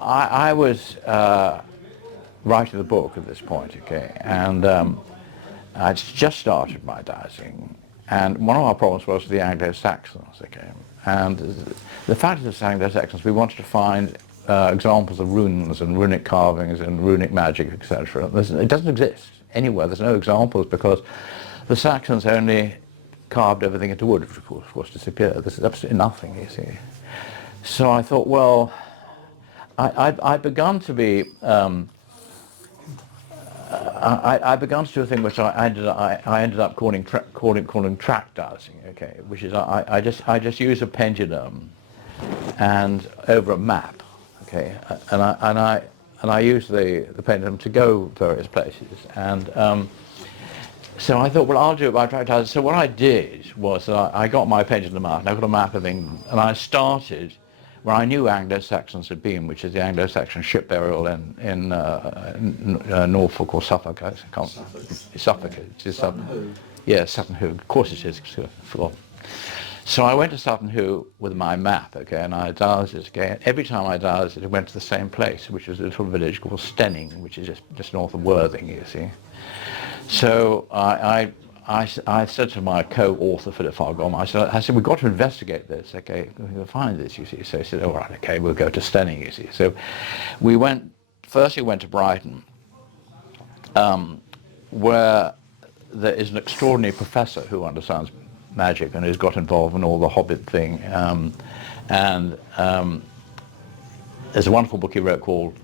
I was writing the book at this point, okay, and I'd just started my dowsing, and one of our problems was the Anglo-Saxons, okay, and the fact of the Anglo-Saxons, we wanted to find examples of runes and runic carvings and runic magic, etc. It doesn't exist anywhere. There's no examples because the Saxons only carved everything into wood, which of course disappeared. There's absolutely nothing, you see. So I thought, well, I'd begun to be, I began to do a thing which I ended up calling track dowsing, okay, which is I just use a pendulum and over a map, okay, and I use the pendulum to go various places, and so I thought, well, I'll do it by track dowsing. So what I did was that I got my pendulum out and I got a map of England, and I started where I knew Anglo-Saxons had been, which is the Anglo-Saxon ship burial in Norfolk or Suffolk. I can't. Suffolk. It is Sutton. Yeah, Sutton Hoo. Of course it is. I forgot. So I went to Sutton Hoo with my map, okay, and I dowsed it. Okay. Every time I dowsed it, it went to the same place, which was a little village called Stenning, which is just north of Worthing, you see. So I said to my co-author, Philip Fargom, I said, we've got to investigate this, okay, we'll find this, you see. So he said, all right, okay, we'll go to Stenning, you see. So first we went to Brighton, where there is an extraordinary professor who understands magic and who's got involved in all the Hobbit thing. There's a wonderful book he wrote called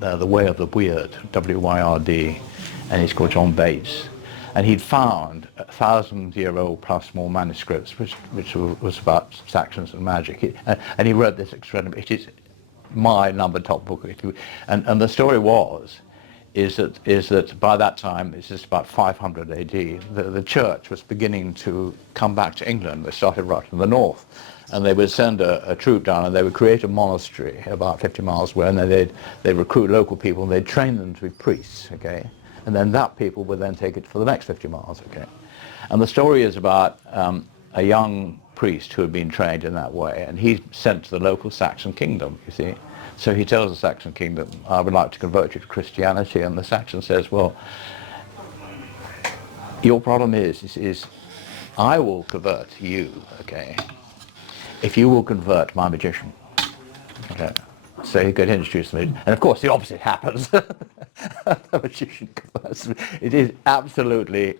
The Way of the Weird, W-Y-R-D, and he's called John Bates. And he'd found 1,000-year-old plus more manuscripts, which was about Saxons and magic. And he wrote this extraordinary, it is my top book. And the story is that by that time, it's just about 500 AD, the church was beginning to come back to England. They started right in the north. And they would send a troop down and they would create a monastery about 50 miles away, and then they'd recruit local people and they'd train them to be priests, okay? And then that people would then take it for the next 50 miles, okay? And the story is about a young priest who had been trained in that way, and he's sent to the local Saxon kingdom, you see. So he tells the Saxon kingdom, I would like to convert you to Christianity, and the Saxon says, well, your problem is I will convert you, okay, if you will convert my magician, okay? So he could introduce me, and of course the opposite happens. The magician converts me. It is absolutely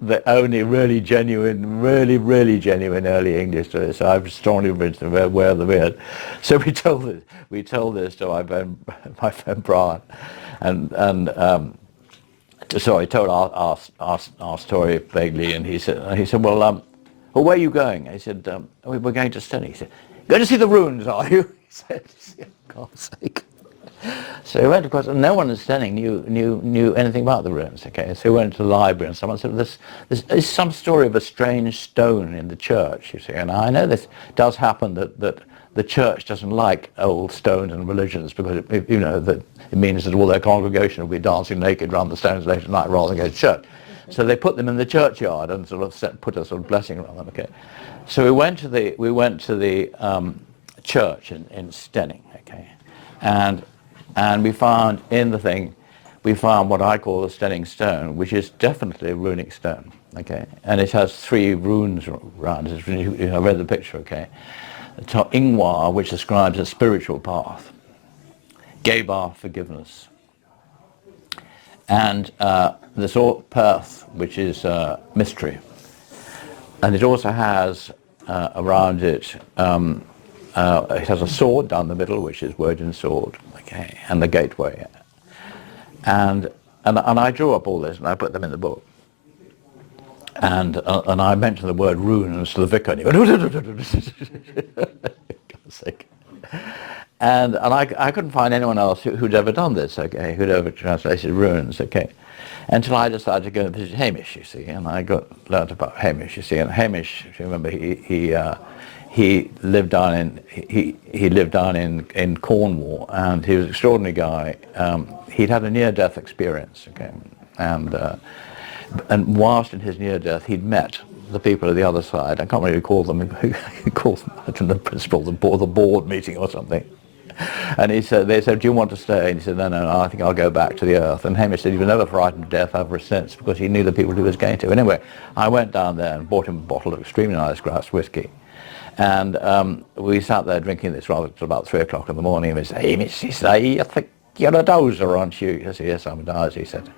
the only really genuine early English story. So I'm strongly aware of the weird. So we told this to my friend Brian, and so I told our story vaguely, and he said, well, where are you going? I said, we're going to Stenning. He said, going to see the ruins, are you? He said, for God's sake. So we went across, and no one in Stenning knew anything about the ruins, okay? So we went to the library, and someone said, this is some story of a strange stone in the church, you see. And I know this does happen, that the church doesn't like old stones and religions, because it means that all their congregation will be dancing naked around the stones late at night rather than go to church. So they put them in the churchyard and sort of put a sort of blessing around them, okay? So we went to the church in Stenning, okay? And we found in the thing, what I call the Stenning stone, which is definitely a runic stone, okay? And it has 3 runes around it. I read the picture, okay? Ingvar, which describes a spiritual path. Gebar, forgiveness. And there's Perth, which is mystery. And it also has around it, it has a sword down the middle, which is Woden's sword, okay, and the gateway. And I drew up all this and I put them in the book. And I mentioned the word runes to the vicar, and he went, God's sake. And I couldn't find anyone else who'd ever done this, okay, who'd ever translated runes, okay, until I decided to go and visit Hamish, you see, and I learnt about Hamish, you see, and Hamish, if you remember, he lived down in Cornwall, and he was an extraordinary guy. He'd had a near-death experience, okay, and whilst in his near-death, he'd met the people of the other side. I can't really call them. He called them, I don't know, the principal, the board meeting or something. And he said, they said, do you want to stay? And he said, no, no, no, I think I'll go back to the earth. And Hamish said he was never frightened to death ever since because he knew the people he was going to. Anyway, I went down there and bought him a bottle of extremely nice grass whiskey. And we sat there drinking this rather till about 3 o'clock in the morning. And he said, Hamish, he said, I think you're a dowser, aren't you? I said, yes, I'm a dowser. He said,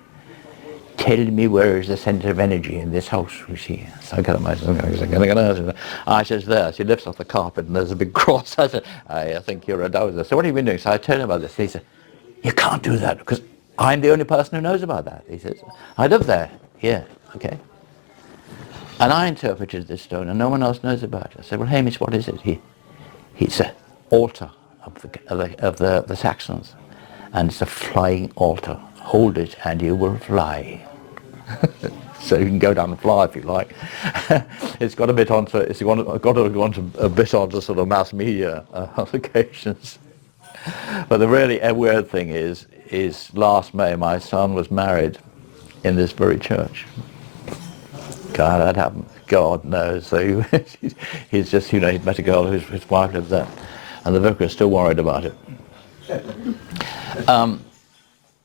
tell me where is the centre of energy in this house, you see. So I says, there. She lifts off the carpet and there's a big cross. I said, I think you're a dowser. So what have you been doing? So I told him about this. He said, you can't do that because I'm the only person who knows about that. He says, I live there. Yeah, okay. And I interpreted this stone and no one else knows about it. I said, well, Hamish, what is it? It's an altar of the Saxons. And it's a flying altar. Hold it and you will fly. So you can go down and fly if you like. It's got a bit onto, it's got to go onto a bit onto sort of mass media on occasions. But the really weird thing is last May my son was married in this very church. God, that happened. God knows. So he's just, you know, he'd met a girl whose wife lived there, and the vicar is still worried about it.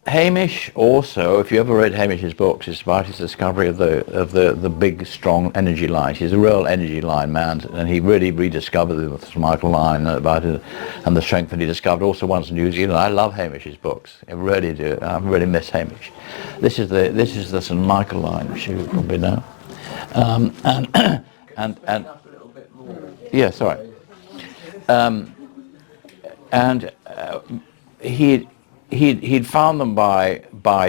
Hamish also, if you ever read Hamish's books, it's about his discovery of the big, strong energy lines. He's a real energy line man, and he really rediscovered the Sir Michael line about it, and the strength that he discovered also once in New Zealand. I love Hamish's books. I really do. I really miss Hamish. This is the St Michael line, which you probably know. And yeah, sorry. He'd found them by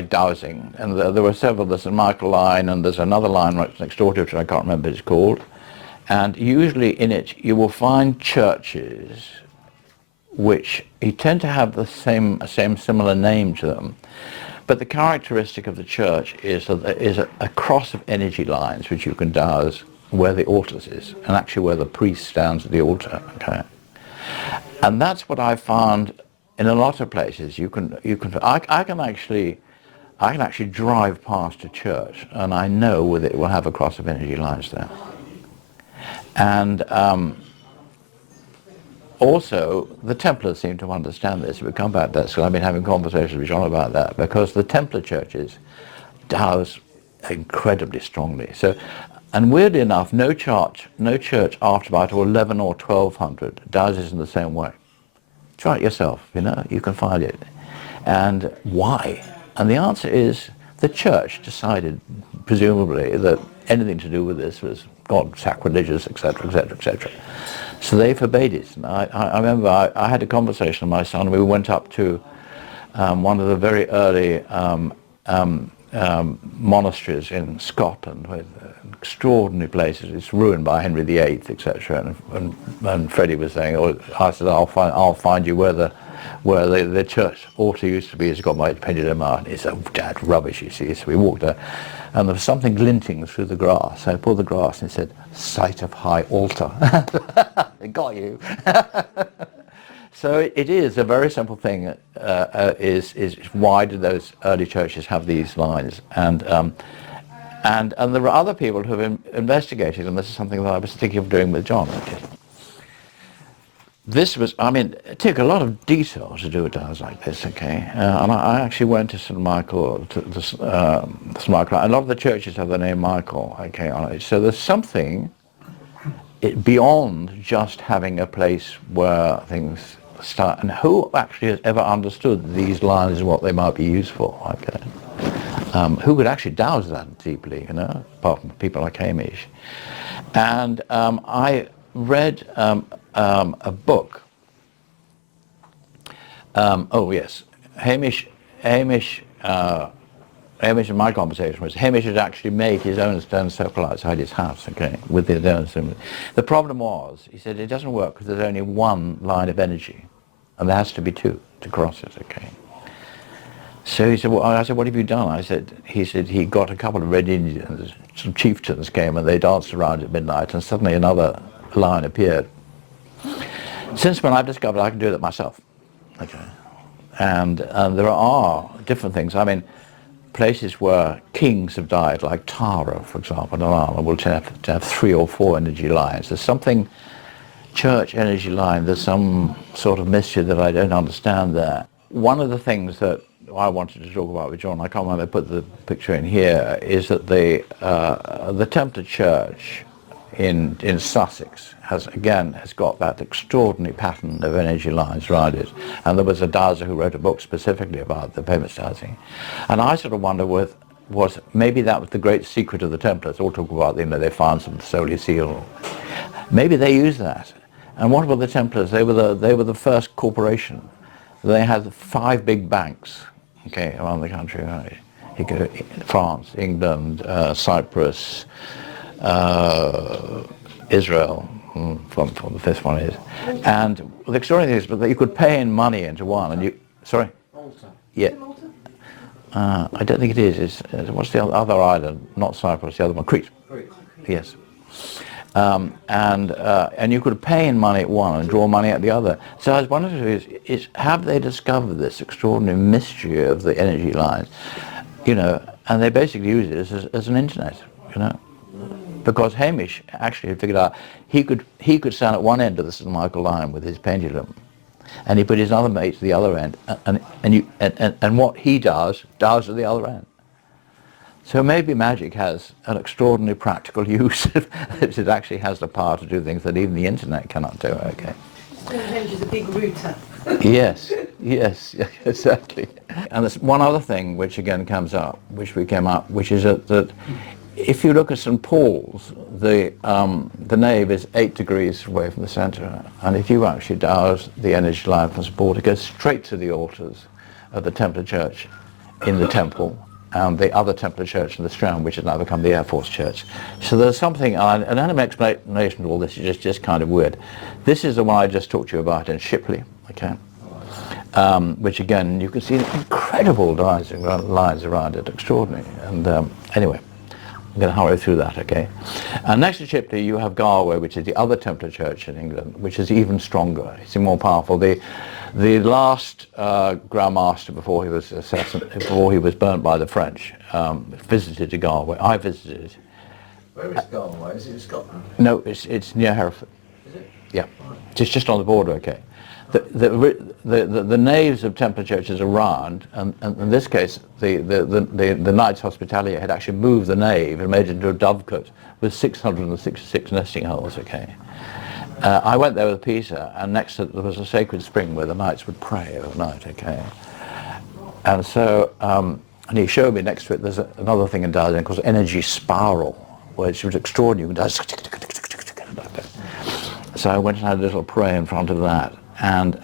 dowsing, and there were several. There's a Michael line, and there's another line right next door to it, which I can't remember what it's called. And usually in it you will find churches which you tend to have the same similar name to them. But the characteristic of the church is that there is a cross of energy lines which you can douse where the altars is, and actually where the priest stands at the altar. Okay, and that's what I found. In a lot of places, I can actually drive past a church and I know whether it will have a cross of energy lines there. And also, the Templars seem to understand this. We come back to that, so I've been having conversations with John about that, because the Templar churches douse incredibly strongly. So, and weirdly enough, no church after about 11 or 1200 douses in the same way. Try it yourself, you know, you can find it. And why? And the answer is the church decided, presumably, that anything to do with this was God, sacrilegious, etc., etc., etc. So they forbade it. And I remember I had a conversation with my son. We went up to one of the very early monasteries in Scotland, with extraordinary places. It's ruined by Henry VIII, etc. And Freddie was saying, oh, I said, I'll find you where the church altar used to be. It's got my pendulum out. And he said, oh, Dad, rubbish, you see. So we walked there, and there was something glinting through the grass. So I pulled the grass and it said, site of high altar. It got you. So it is a very simple thing. Is why did those early churches have these lines? And there are other people who have investigated, and this is something that I was thinking of doing with John. This was, I mean, it took a lot of detail to do a dance like this, okay? And I actually went to St Michael, St Michael. A lot of the churches have the name Michael, okay, on it. So there's something beyond just having a place where things start. And who actually has ever understood these lines and what they might be used for, okay? Who could actually douse that deeply, you know, apart from people like Hamish. And I read a book. Oh yes, Hamish and my conversation was Hamish had actually made his own stone circle outside his house, okay, with his own symbol. The problem was, he said, it doesn't work because there's only one line of energy, and there has to be two to cross it, okay. So he said, well, I said, what have you done? He said he got a couple of Red Indians, some chieftains came and they danced around at midnight, and suddenly another line appeared. Since when I've discovered I can do that myself, okay. And there are different things. I mean, places where kings have died, like Tara, for example, will tend to have 3 or 4 energy lines. There's something church energy line, there's some sort of mystery that I don't understand there. One of the things that I wanted to talk about with John, I can't remember, I put the picture in here, is that the Templar Church in Sussex has got that extraordinary pattern of energy lines around it. And there was a dowser who wrote a book specifically about the famous dowsing. And I sort of wonder maybe that was the great secret of the Templars. All talk about, they found some Holy Seal. Maybe they used that. And what were the Templars? They were the first corporation. They had 5 big banks, okay, around the country, right? France, England, Cyprus, Israel, from the fifth one is. And the extraordinary thing is that you could pay in money into one, and sorry? Malta. Yeah. I don't think it is. What's the other island? Not Cyprus, the other one, Crete. Crete. Yes. And you could pay in money at one and draw money at the other. So I was wondering, have they discovered this extraordinary mystery of the energy lines, and they basically use it as an internet, because Hamish actually had figured out he could stand at one end of the St. Michael line with his pendulum, and he put his other mate to the other end, and what he does at the other end. So maybe magic has an extraordinary practical use. It actually has the power to do things that even the internet cannot do. Okay. Stonehenge is a big router. Yes, exactly. And there's one other thing which again comes up, which is that if you look at St. Paul's, the nave is 8 degrees away from the centre, and if you actually douse the energy line from St. Paul, it goes straight to the altars of the Templar Church in the temple, and the other Templar Church in the Strand, which has now become the Air Force Church. So there's something, an explanation of all this is just kind of weird. This is the one I just talked to you about in Shipley, okay? Which again, you can see incredible lines around it, extraordinary. And anyway, I'm going to hurry through that, okay? And next to Shipley, you have Galway, which is the other Templar Church in England, which is even stronger. It's more powerful. The last Grand Master before he was burnt by the French, visited Galway. I visited. Where is Galway? Is it in Scotland? No, it's near Hereford. Is it? Yeah, it's just on the border. Okay. The naves of Templar churches around, and in this case, the Knights Hospitaller had actually moved the nave and made it into a dovecote with 666 nesting holes. Okay. I went there with Peter, and next to it there was a sacred spring where the knights would pray overnight, okay? And so, and he showed me next to it, there's another thing in dowsing called energy spiral, which was extraordinary. So I went and had a little prayer in front of that, and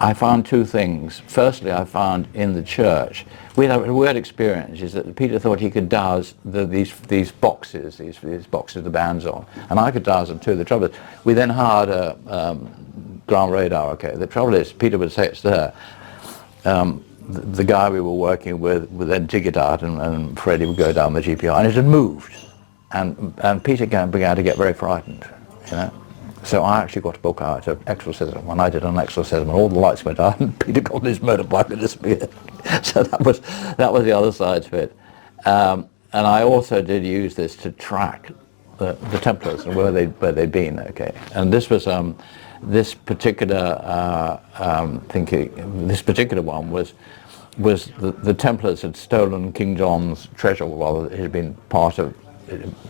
I found 2 things. Firstly, I found in the church, we had a weird experience, is that Peter thought he could douse these boxes with the bands on, and I could douse them too. The trouble is, we then hired a ground radar, okay. The trouble is, Peter would say it's there. The guy we were working with would then dig it out, and Freddie would go down the GPR, and it had moved. And Peter began to get very frightened, So I actually got a book out of exorcism. When I did an exorcism, all the lights went out, and Peter got his motorbike and disappeared. So that was the other side to it. And I also did use this to track the Templars and where they'd been. Okay, and this was this particular one was the Templars had stolen King John's treasure while it had been part of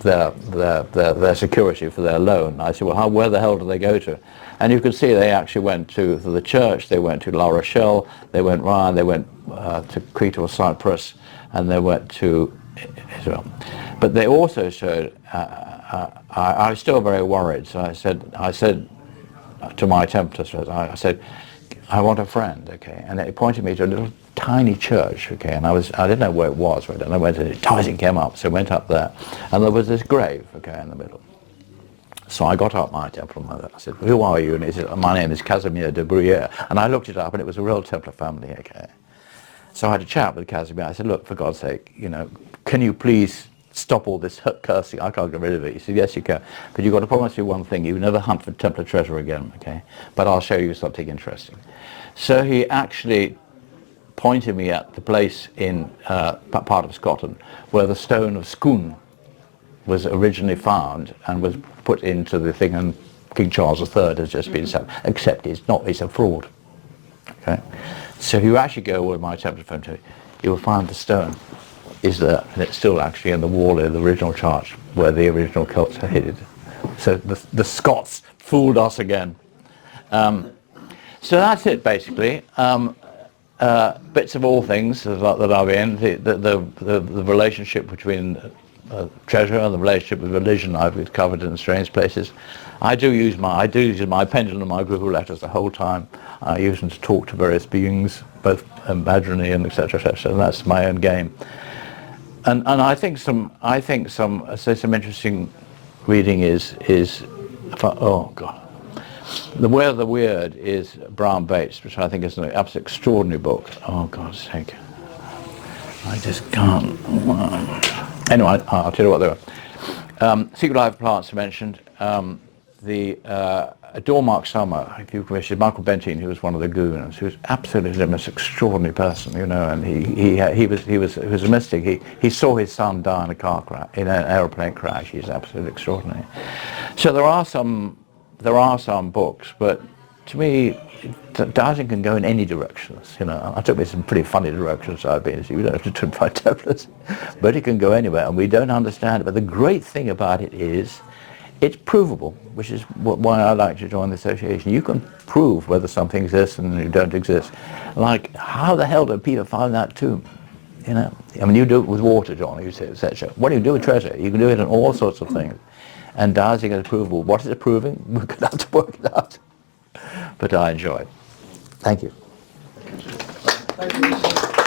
their security for their loan. I said, well, where the hell do they go to? And you could see they actually went to the church, they went to La Rochelle, they went round, they went to Crete or Cyprus, and they went to Israel. But they also showed, I was still very worried, so I said to my Templars, I said, I want a friend, okay? And they pointed me to a little tiny church, okay, and I didn't know where it was, right? And I went and Tyson came up, so I went up there, and there was this grave, okay, in the middle. So I got up my Templar mother. I said, who are you? And he said, my name is Casimir de Bruyere. And I looked it up, and it was a real Templar family, okay. So I had a chat with Casimir. I said, look, for God's sake, can you please stop all this cursing? I can't get rid of it. He said, yes, you can. But you've got to promise me one thing. You never hunt for Templar treasure again, okay? But I'll show you something interesting. So he actually pointed me at the place in part of Scotland where the stone of Scone was originally found and was put into the thing, and King Charles III has just been said, except it's not, it's a fraud. Okay? So if you actually go with my temple photo, you will find the stone is there, and it's still actually in the wall of the original church where the original cults are hidden. So the Scots fooled us again. So that's it basically. Bits of all things that I'm in. The relationship between treasure and the relationship with religion I've covered in strange places. I do use my pendulum and my group of letters the whole time. I use them to talk to various beings, both imaginary and etc. etc. And that's my own game. And I think some interesting reading is oh God. The Way of the Weird is Brown Bates, which I think is an absolutely extraordinary book. Oh God's sake. I just can't. Anyway, I'll tell you what they were. Secret Life of Plants I mentioned. Dormark Summer, if you wish, is Michael Benteen, who was one of the goons, who was absolutely the most extraordinary person, you know, and he was a mystic. He saw his son die in a car crash, in an aeroplane crash. He's absolutely extraordinary. So there are some books, but to me, dowsing can go in any directions. You know, I took me some pretty funny directions I've been. So you don't have to try templates, but it can go anywhere, and we don't understand it. But the great thing about it is, it's provable, which is why I like to join the association. You can prove whether something exists and it don't exist. Like, how the hell did Peter find that tomb? You know, I mean, you do it with water, John, you say, etc. What do you do with treasure? You can do it in all sorts of things. And dowsing is provable. What is it proving? We're going to have to work it out. But I enjoy it. Thank you. Thank you.